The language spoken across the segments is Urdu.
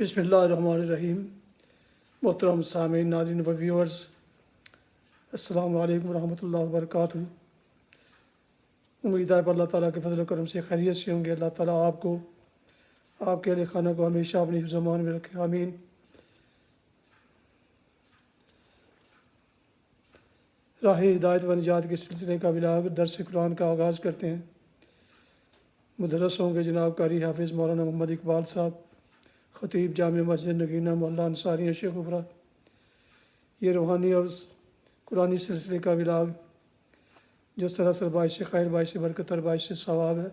بسم اللہ الرحمن الرحیم۔ محترم سامعین، ناظرین و ویورز، السلام علیکم ورحمۃ اللہ وبرکاتہ۔ امید ہے کہ اللہ تعالیٰ کے فضل و کرم سے خیریت سے ہوں گے۔ اللہ تعالیٰ آپ کو، آپ کے اہل خانہ کو ہمیشہ اپنی حفظ و امان میں رکھے، آمین۔ راہ ہدایت و نجات کے سلسلے کا ولاگ درس قرآن کا آغاز کرتے ہیں۔ مدرس ہوں گے جناب قاری حافظ مولانا محمد اقبال صاحب، خطیب جامع مسجد نگینہ محلہ انصاریہ شیخ ابرا۔ یہ روحانی اور قرآنی سلسلے کا ولاگ جو سراسر باعث خیر، باعث برکت اور باعث ثواب ہے،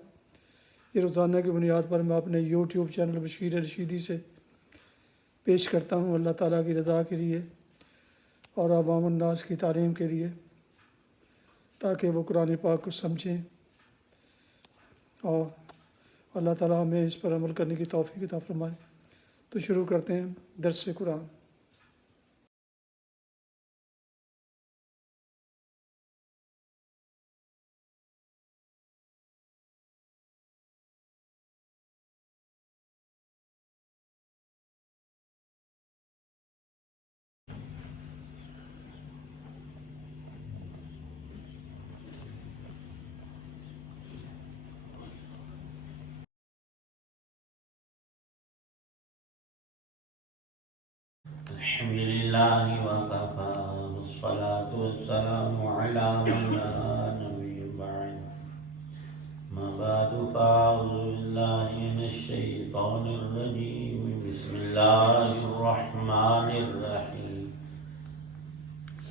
یہ روزانہ کی بنیاد پر میں اپنے یوٹیوب چینل بشیر رشیدی سے پیش کرتا ہوں، اللہ تعالیٰ کی رضا کے لیے اور عوام الناس کی تعلیم کے لیے، تاکہ وہ قرآن پاک کو سمجھیں اور اللہ تعالیٰ ہمیں اس پر عمل کرنے کی توفیق عطا فرمائے۔ تو شروع کرتے ہیں درس قرآن۔ الحمد لله وكفى والصلاة والسلام على من لا نبي بعد ما بعد فأعوذ بالله من الشيطان الرجيم بسم الله الرحمن الرحيم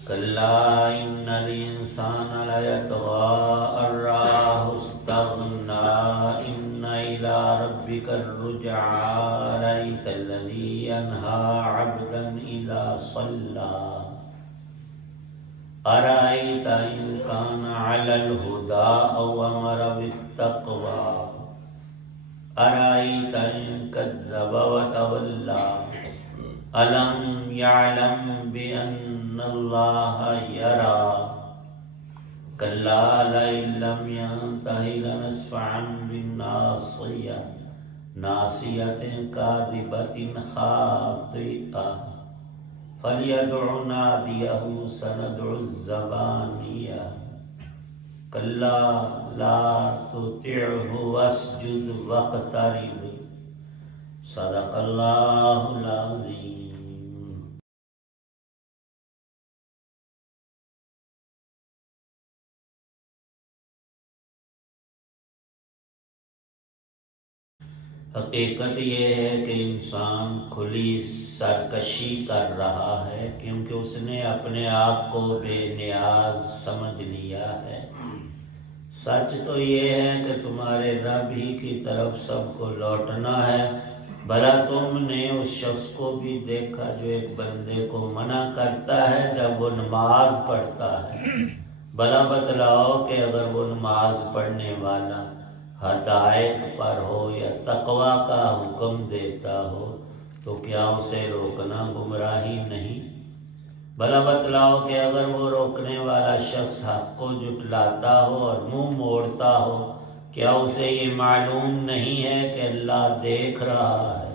كلا إن الإنسان ليطغى أن رآه استغنى إن إلى ربك الرجعى أرأيت الذي ينهى عبدا إذا صلى أرأيت إن كان على الهدى أو أمر بالتقوى أرأيت إن كذب وتولى ألم يعلم بأن الله يرى كلا لئن لم ينته لنسفعا بالناصية ناصية كاذبة خاطئة فليدع ناديه سندع الزبانية كلا لا تطعه واسجد واقترب صدق اللہ العظیم۔ حقیقت یہ ہے کہ انسان کھلی سرکشی کر رہا ہے، کیونکہ اس نے اپنے آپ کو بے نیاز سمجھ لیا ہے۔ سچ تو یہ ہے کہ تمہارے رب ہی کی طرف سب کو لوٹنا ہے۔ بھلا تم نے اس شخص کو بھی دیکھا جو ایک بندے کو منع کرتا ہے جب وہ نماز پڑھتا ہے؟ بھلا بتلاؤ کہ اگر وہ نماز پڑھنے والا ہدایت پر ہو یا تقوی کا حکم دیتا ہو تو کیا اسے روکنا گمراہی نہیں؟ بھلا بتلاؤ کہ اگر وہ روکنے والا شخص حق کو جھٹلاتا ہو اور منہ موڑتا ہو، کیا اسے یہ معلوم نہیں ہے کہ اللہ دیکھ رہا ہے؟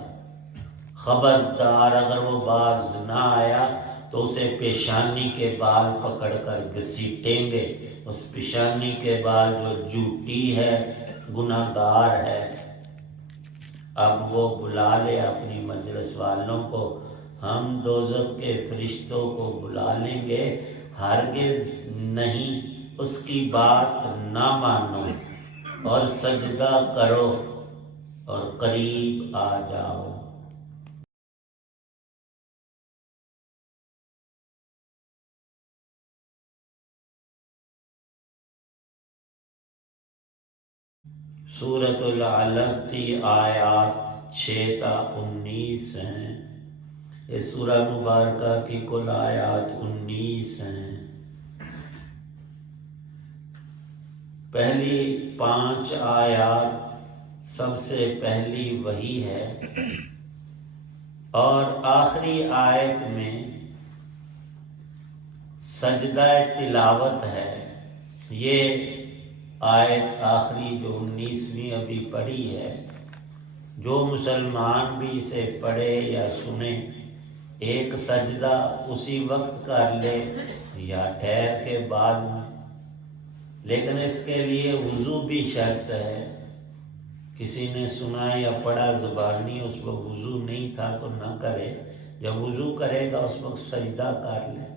خبردار، اگر وہ باز نہ آیا تو اسے پیشانی کے بال پکڑ کر گھسیٹیں گے، اس پیشانی کے بال جو جھوٹی ہے، گناہ گار ہے۔ اب وہ بلا لے اپنی مجلس والوں کو، ہم دوزخ کے فرشتوں کو بلا لیں گے، ہرگز نہیں اس کی بات نہ مانو اور سجدہ کرو اور قریب آ جاؤ۔ سورۃ العلق کی آیات 6 تا 19 ہیں۔ اس سورہ مبارکہ کی کل آیات 19 ہیں۔ پہلی 5 آیات سب سے پہلی وحی ہے اور آخری آیت میں سجدہ تلاوت ہے۔ یہ آیت آخری جو 19ویں ابھی پڑھی ہے، جو مسلمان بھی اسے پڑھے یا سنے، ایک سجدہ اسی وقت کر لے یا ٹھہر کے بعد میں، لیکن اس کے لیے وضو بھی شرط ہے۔ کسی نے سنا یا پڑھا زبانی، اس وقت وضو نہیں تھا تو نہ کرے، جب وضو کرے گا اس وقت سجدہ کر لے۔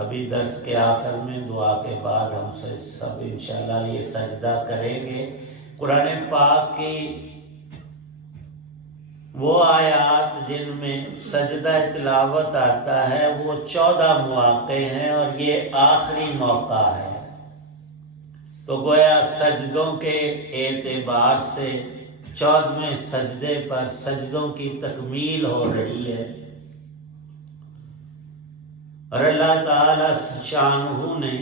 ابھی درس کے آخر میں دعا کے بعد ہم سب انشاءاللہ یہ سجدہ کریں گے۔ قرآن پاک کی وہ آیات جن میں سجدہ تلاوت آتا ہے وہ 14 مواقع ہیں اور یہ آخری موقع ہے، تو گویا سجدوں کے اعتبار سے 14ویں سجدے پر سجدوں کی تکمیل ہو رہی ہے، اور اللہ تعالی شانہ نے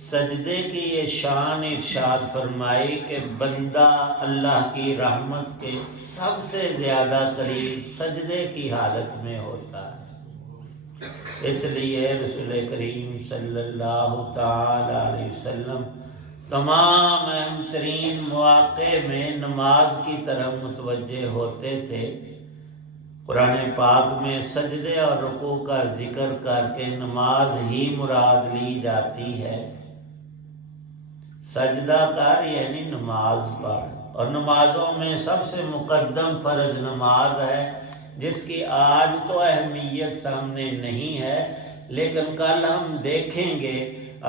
سجدے کی یہ شان ارشاد فرمائی کہ بندہ اللہ کی رحمت کے سب سے زیادہ قریب سجدے کی حالت میں ہوتا ہے۔ اس لیے رسول کریم صلی اللہ تعالی علیہ وسلم تمام اہم ترین مواقع میں نماز کی طرف متوجہ ہوتے تھے۔ قرآن پاک میں سجدے اور رکوع کا ذکر کر کے نماز ہی مراد لی جاتی ہے۔ سجدہ کر یعنی نماز پڑھ، اور نمازوں میں سب سے مقدم فرض نماز ہے، جس کی آج تو اہمیت سامنے نہیں ہے، لیکن کل ہم دیکھیں گے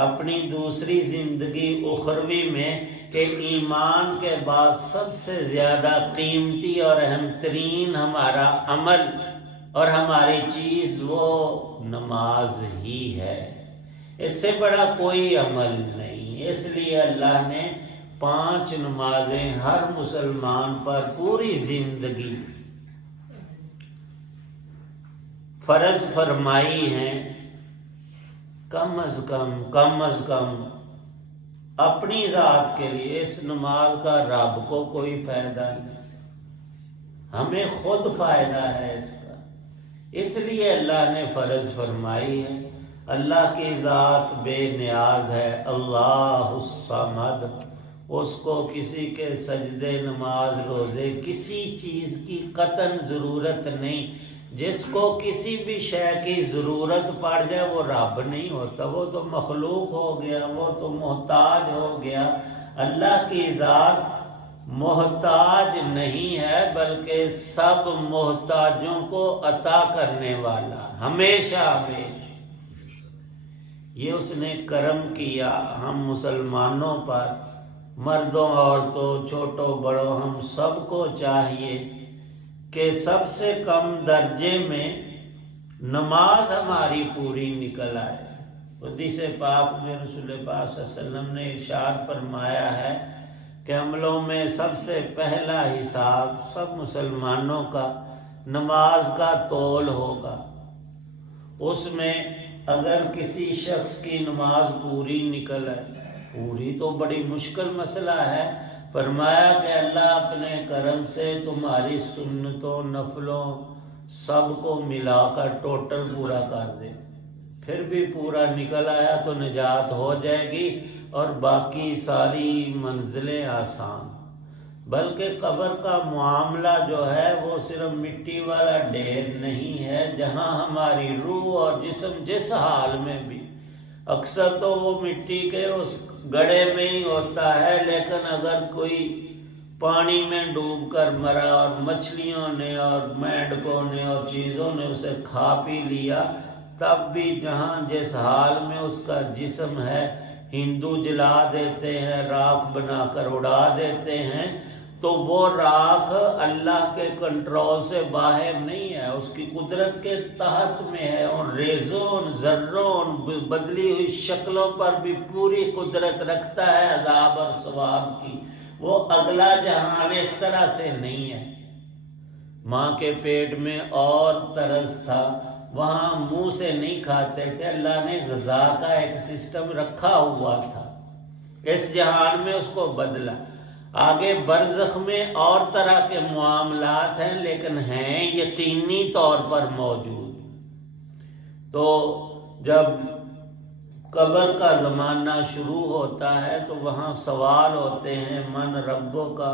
اپنی دوسری زندگی اخروی میں کہ ایمان کے بعد سب سے زیادہ قیمتی اور اہم ترین ہمارا عمل اور ہماری چیز وہ نماز ہی ہے۔ اس سے بڑا کوئی عمل نہیں، اس لیے اللہ نے 5 نمازیں ہر مسلمان پر پوری زندگی فرض فرمائی ہیں۔ کم از کم اپنی ذات کے لیے اس نماز کا رب کو کوئی فائدہ نہیں، ہمیں خود فائدہ ہے اس کا، اس لیے اللہ نے فرض فرمائی ہے۔ اللہ کی ذات بے نیاز ہے، اللہ الصمد، اس کو کسی کے سجدے، نماز، روزے، کسی چیز کی قطعاً ضرورت نہیں۔ جس کو کسی بھی شے کی ضرورت پڑ جائے وہ رب نہیں ہوتا، وہ تو مخلوق ہو گیا، وہ تو محتاج ہو گیا۔ اللہ کی ذات محتاج نہیں ہے، بلکہ سب محتاجوں کو عطا کرنے والا، ہمیشہ یہ اس نے کرم کیا ہم مسلمانوں پر، مردوں عورتوں چھوٹوں بڑوں ہم سب کو چاہیے کہ سب سے کم درجے میں نماز ہماری پوری نکل آئے۔ حدیث پاک میں رسول پاک صلی اللہ علیہ وسلم نے ارشاد فرمایا ہے کہ عملوں میں سب سے پہلا حساب سب مسلمانوں کا نماز کا طول ہوگا۔ اس میں اگر کسی شخص کی نماز پوری نکل آئے، پوری تو بڑی مشکل مسئلہ ہے، فرمایا کہ اللہ اپنے کرم سے تمہاری سنتوں نفلوں سب کو ملا کر ٹوٹل پورا کر دے، پھر بھی پورا نکل آیا تو نجات ہو جائے گی اور باقی ساری منزلیں آسان۔ بلکہ قبر کا معاملہ جو ہے وہ صرف مٹی والا ڈھیر نہیں ہے جہاں ہماری روح اور جسم جس حال میں بھی، اکثر تو وہ مٹی کے اس گڑھے میں ہی ہوتا ہے، لیکن اگر کوئی پانی میں ڈوب کر مرا اور مچھلیوں نے اور مینڈکوں نے اور چیزوں نے اسے کھا پی لیا، تب بھی جہاں جس حال میں اس کا جسم ہے، ہندو جلا دیتے ہیں، راکھ بنا کر اڑا دیتے ہیں، تو وہ راکھ اللہ کے کنٹرول سے باہر نہیں ہے، اس کی قدرت کے تحت میں ہے، اور ریزوں ذروں بدلی ہوئی شکلوں پر بھی پوری قدرت رکھتا ہے عذاب اور ثواب کی۔ وہ اگلا جہان اس طرح سے نہیں ہے۔ ماں کے پیٹ میں اور طرز تھا، وہاں منہ سے نہیں کھاتے تھے، اللہ نے غذا کا ایک سسٹم رکھا ہوا تھا، اس جہان میں اس کو بدلا۔ آگے برزخ میں اور طرح کے معاملات ہیں، لیکن ہیں یقینی طور پر موجود۔ تو جب قبر کا زمانہ شروع ہوتا ہے تو وہاں سوال ہوتے ہیں، من ربو کا،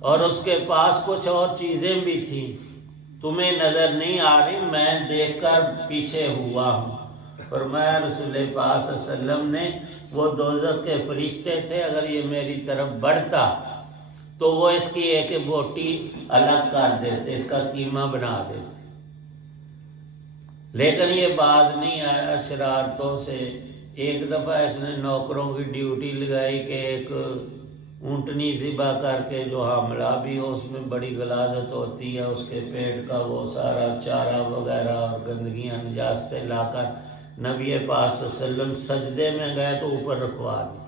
اور اس کے پاس کچھ اور چیزیں بھی تھیں، تمہیں نظر نہیں آ رہی، میں دیکھ کر پیچھے ہوا ہوں۔ فرمایا رسول پاک صلی اللہ علیہ وسلم نے، وہ دوزخ کے فرشتے تھے، اگر یہ میری طرف بڑھتا تو وہ اس کی ایک بوٹی الگ کر دیتے، اس کا قیمہ بنا دیتے، لیکن یہ بات نہیں آیا شرارتوں سے۔ ایک دفعہ اس نے نوکروں کی ڈیوٹی لگائی کہ ایک اونٹنی ذبح کر کے جو حاملہ بھی ہو، اس میں بڑی غلاظت ہوتی ہے، اس کے پیٹ کا وہ سارا چارہ وغیرہ اور گندگیاں نجاستیں لا کر نبی پاک صلی اللہ علیہ وسلم سجدے میں گئے تو اوپر رکھوا دی۔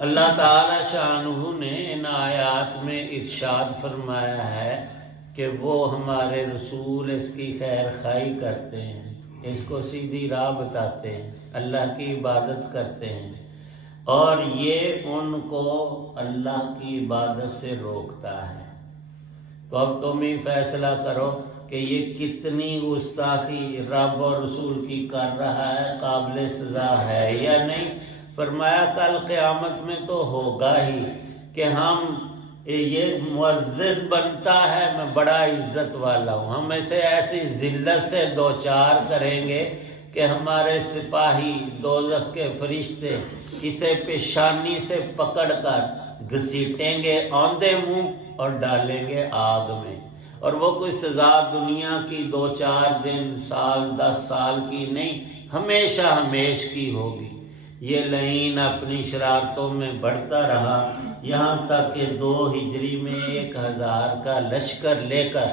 اللہ تعالی شانہ نے ان آیات میں ارشاد فرمایا ہے کہ وہ ہمارے رسول اس کی خیر خواہی کرتے ہیں، اس کو سیدھی راہ بتاتے ہیں، اللہ کی عبادت کرتے ہیں، اور یہ ان کو اللہ کی عبادت سے روکتا ہے۔ تو اب تم ہی فیصلہ کرو کہ یہ کتنی گستاخی رب اور رسول کی کر رہا ہے، قابل سزا ہے یا نہیں۔ فرمایا کل قیامت میں تو ہوگا ہی کہ ہم یہ معزز بنتا ہے، میں بڑا عزت والا ہوں، ہم اسے ایسی ذلت سے دوچار کریں گے کہ ہمارے سپاہی دوزخ کے فرشتے اسے پیشانی سے پکڑ کر گھسیٹیں گے اوندے منہ اور ڈالیں گے آگ میں، اور وہ کوئی سزا دنیا کی 2-4 دن، سال، 10 سال کی نہیں، ہمیشہ ہمیش کی ہوگی۔ یہ لعین اپنی شرارتوں میں بڑھتا رہا، یہاں تک کہ 2 ہجری میں 1000 کا لشکر لے کر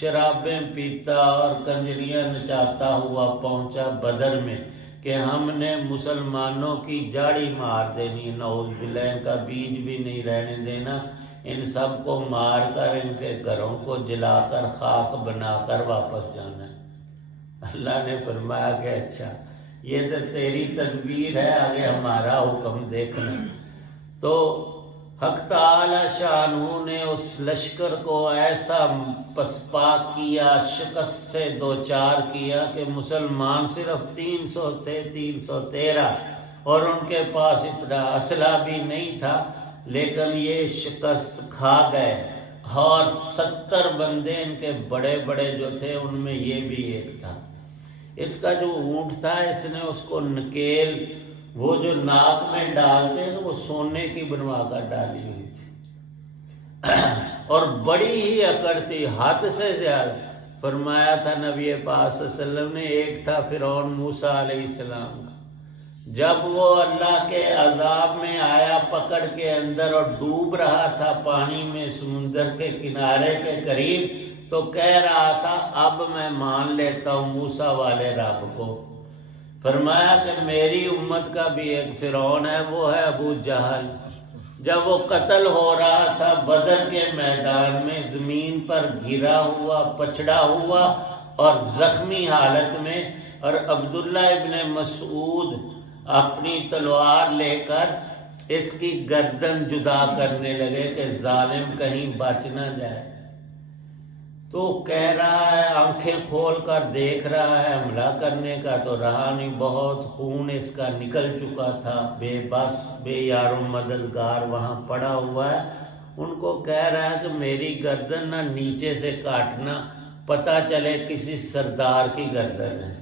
شرابیں پیتا اور کنجریاں نچاتا ہوا پہنچا بدر میں کہ ہم نے مسلمانوں کی جاڑی مار دینی، نعوذ باللہ، ان کا بیج بھی نہیں رہنے دینا، ان سب کو مار کر ان کے گھروں کو جلا کر خاک بنا کر واپس جانا ہے۔ اللہ نے فرمایا کہ اچھا یہ تو تیری تدبیر ہے، آگے ہمارا حکم دیکھنا۔ تو حق تعالی شانہ نے اس لشکر کو ایسا پسپا کیا، شکست سے دوچار کیا کہ مسلمان صرف 300 تھے، 313، اور ان کے پاس اتنا اسلحہ بھی نہیں تھا، لیکن یہ شکست کھا گئے، اور 70 بندے ان کے بڑے بڑے جو تھے ان میں یہ بھی ایک تھا۔ اس کا جو اونٹ تھا، اس نے اس کو نکیل، وہ جو ناک میں ڈالتے ہیں وہ سونے کی بنوا کر ڈالی ہوئی تھی، اور بڑی ہی اکڑ تھی، حد سے زیادہ۔ فرمایا تھا نبی پاک صلی اللہ علیہ وسلم نے، ایک تھا فرعون موسیٰ علیہ السلام کا، جب وہ اللہ کے عذاب میں آیا پکڑ کے اندر اور ڈوب رہا تھا پانی میں سمندر کے کنارے کے قریب، تو کہہ رہا تھا اب میں مان لیتا ہوں موسیٰ والے رب کو۔ فرمایا کہ میری امت کا بھی ایک فرعون ہے، وہ ہے ابو جہل۔ جب وہ قتل ہو رہا تھا بدر کے میدان میں، زمین پر گرا ہوا، پچھڑا ہوا اور زخمی حالت میں، اور عبداللہ ابن مسعود اپنی تلوار لے کر اس کی گردن جدا کرنے لگے کہ ظالم کہیں بچ نہ جائے۔ تو کہہ رہا ہے، آنکھیں کھول کر دیکھ رہا ہے حملہ کرنے کا، تو رہا نہیں، بہت خون اس کا نکل چکا تھا، بے بس، بے یار و مددگار وہاں پڑا ہوا ہے۔ ان کو کہہ رہا ہے کہ میری گردن نہ نیچے سے کاٹنا، پتہ چلے کسی سردار کی گردن ہے۔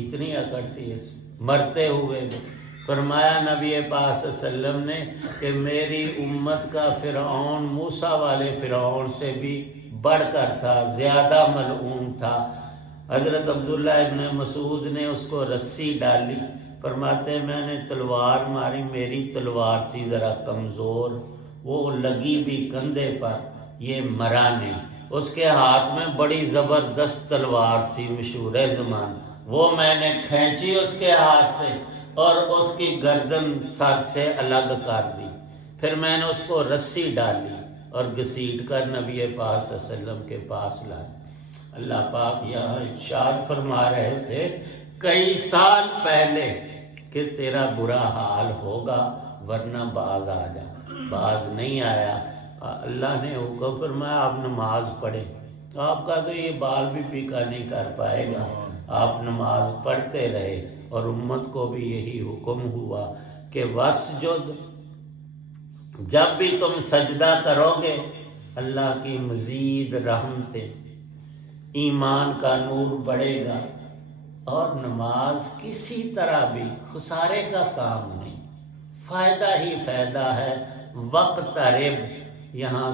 اتنی اکڑ تھی اس مرتے ہوئے بھی۔ فرمایا نبی پاک صلی اللہ علیہ وسلم نے کہ میری امت کا فرعون موسیٰ والے فرعون سے بھی بڑھ کر تھا، زیادہ ملعون تھا۔ حضرت عبداللہ ابن مسعود نے اس کو رسی ڈالی، فرماتے میں نے تلوار ماری، میری تلوار تھی ذرا کمزور، وہ لگی بھی کندھے پر، یہ مرا نہیں۔ اس کے ہاتھ میں بڑی زبردست تلوار تھی مشہور زمان، وہ میں نے کھینچی اس کے ہاتھ سے اور اس کی گردن سر سے الگ کر دی، پھر میں نے اس کو رسی ڈالی اور گھسیٹ کر نبی پاک صلی اللہ علیہ وسلم کے پاس لائی۔ اللہ پاک یہاں ارشاد فرما رہے تھے کئی سال پہلے کہ تیرا برا حال ہوگا ورنہ باز آ جا، باز نہیں آیا۔ اللہ نے حکم فرمایا آپ نماز پڑھیں، آپ کا تو یہ بال بھی پیکا نہیں کر پائے گا، آپ نماز پڑھتے رہے، اور امت کو بھی یہی حکم ہوا کہ وسجد جب بھی تم سجدہ کرو گے اللہ کی مزید رحمتیں، ایمان کا نور بڑھے گا، اور نماز کسی طرح بھی خسارے کا کام نہیں، فائدہ ہی فائدہ ہے۔ وقت رب، یہاں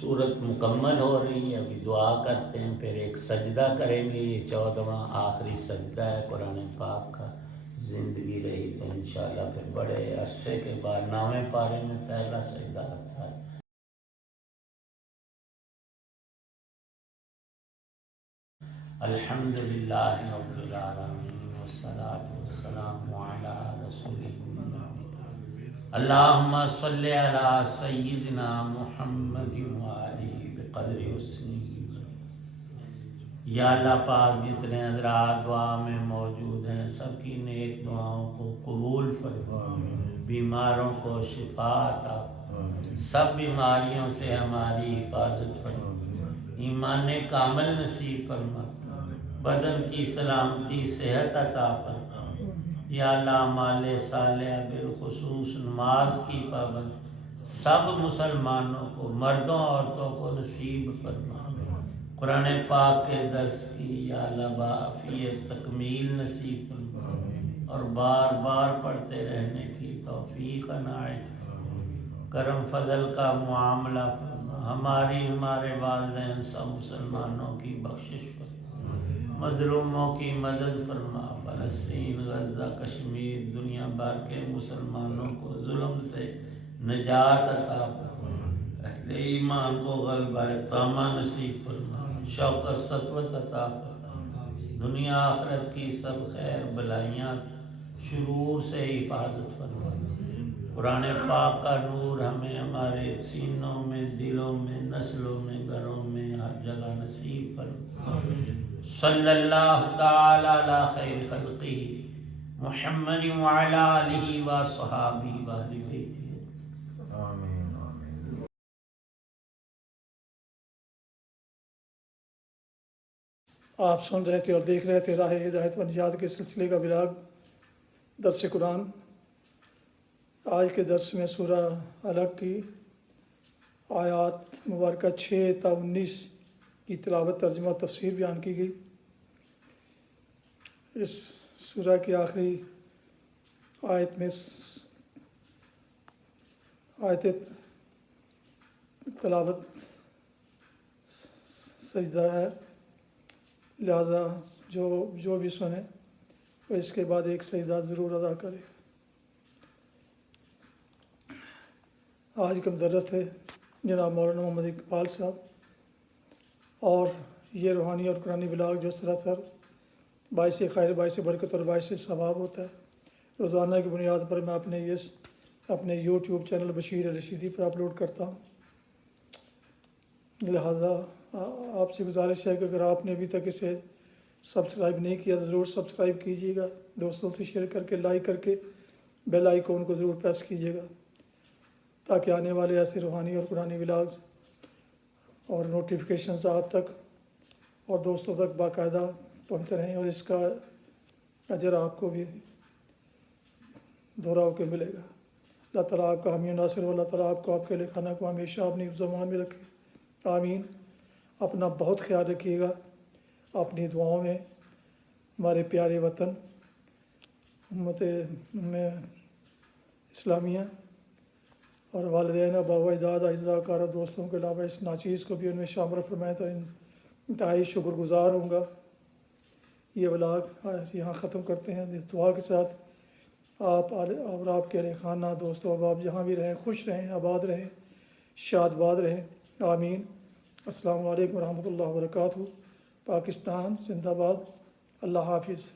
سورت مکمل ہو رہی ہے، ابھی دعا کرتے ہیں، پھر ایک سجدہ کریں گے، یہ 14واں آخری سجدہ ہے قرآن پاک کا۔ زندگی رہی تو انشاءاللہ پھر بڑے عرصے کے بعد 9ویں پارے میں پہلا سجدہ آتا ہے۔ الحمدللہ رب العالمین والصلاة والسلام علی رسول اللہ، اللہم صلی علی سیدنا محمد وآلہ بقدر حسنہ۔ یا اللہ پاک جتنے حضرات دعا میں موجود ہیں سب کی نیک دعاؤں کو قبول فرما، بیماروں کو شفا عطا، سب بیماریوں سے ہماری حفاظت فرما، ایمان کامل نصیب فرما، بدن کی سلامتی صحت عطا فرما۔ یا اللہ اعمال صالحہ بالخصوص نماز کی پابند سب مسلمانوں کو، مردوں عورتوں کو نصیب فرما۔ قرآن پاک کے درس کی یا اللہ بعافیت تکمیل نصیب فرما، اور بار بار پڑھتے رہنے کی توفیق عنایت فرما۔ کرم فضل کا معاملہ فرما، ہمارے والدین سب مسلمانوں کی بخشش فرما، مظلوموں کی مدد فرما۔ فلسطین، غزہ، کشمیر، دنیا بھر کے مسلمانوں کو ظلم سے نجات عطا فرما، اہل ایمان کو غلبہ طامہ نصیب فرما، شوکت سطوت عطا فرما، دنیا آخرت کی سب خیر بلائیاں شرور سے حفاظت فرما۔ قرآن پاک کا نور ہمیں ہمارے سینوں میں، دلوں میں، نسلوں میں، گھروں میں، ہر جگہ نصیب فرما۔ صلی اللہ تعالی علی خیر خلقہ محمد وعلی آلہ وصحابہ واہل بیتہ، آمین آمین۔ آپ سن رہے تھے اور دیکھ رہے تھے راہ ہدایت و نجات کے سلسلے کا ولاگ درس قرآن۔ آج کے درس میں سورہ علق کی آیات مبارکہ 6 تا 19 کی تلاوت، ترجمہ و تفسیر بیان کی گئی۔ اس سورہ کی آخری آیت میں آیت تلاوت سجدہ ہے، لہذا جو بھی سنے وہ اس کے بعد ایک سجدہ ضرور ادا کرے۔ آج کے مدرس تھے جناب مولانا محمد اقبال صاحب، اور یہ روحانی اور قرآنی ولاگ جو سراسر باعث خیر، باعث برکت اور باعث ثواب ہوتا ہے، روزانہ کی بنیاد پر میں اپنے یوٹیوب چینل بشیر رشیدی پر اپلوڈ کرتا ہوں۔ لہذا آپ سے گزارش ہے کہ اگر آپ نے ابھی تک اسے سبسکرائب نہیں کیا تو ضرور سبسکرائب کیجیے گا، دوستوں سے شیئر کر کے، لائک کر کے بیل آئیکن کو ضرور پریس کیجیے گا، تاکہ آنے والے ایسے روحانی اور قرآنی ولاگز اور نوٹیفیکیشنز آپ تک اور دوستوں تک باقاعدہ پہنچتے رہیں، اور اس کا اجر آپ کو بھی دورہ ہو کے ملے گا۔ اللہ تعالیٰ آپ کا حامی و ناصر ہو، اللہ تعالیٰ آپ کو، آپ کے خانہ کو ہمیشہ اپنی زمان میں رکھے، آمین۔ اپنا بہت خیال رکھیے گا، اپنی دعاؤں میں ہمارے پیارے وطن امت میں اسلامیہ اور والدین، آباء و اجداد، اعزاء کارہ دوستوں کے علاوہ اس ناچیز کو بھی ان میں شامل فرمائیں تو انتہائی شکر گزار ہوں گا۔ یہ ولاگ یہاں ختم کرتے ہیں اس دعا کے ساتھ، آپ اور آپ کے خانہ، دوست و احباب جہاں بھی رہیں خوش رہیں، آباد رہیں، شاد باد رہیں، آمین۔ السلام علیکم ورحمۃ اللہ وبرکاتہ۔ پاکستان زندہ باد۔ اللہ حافظ۔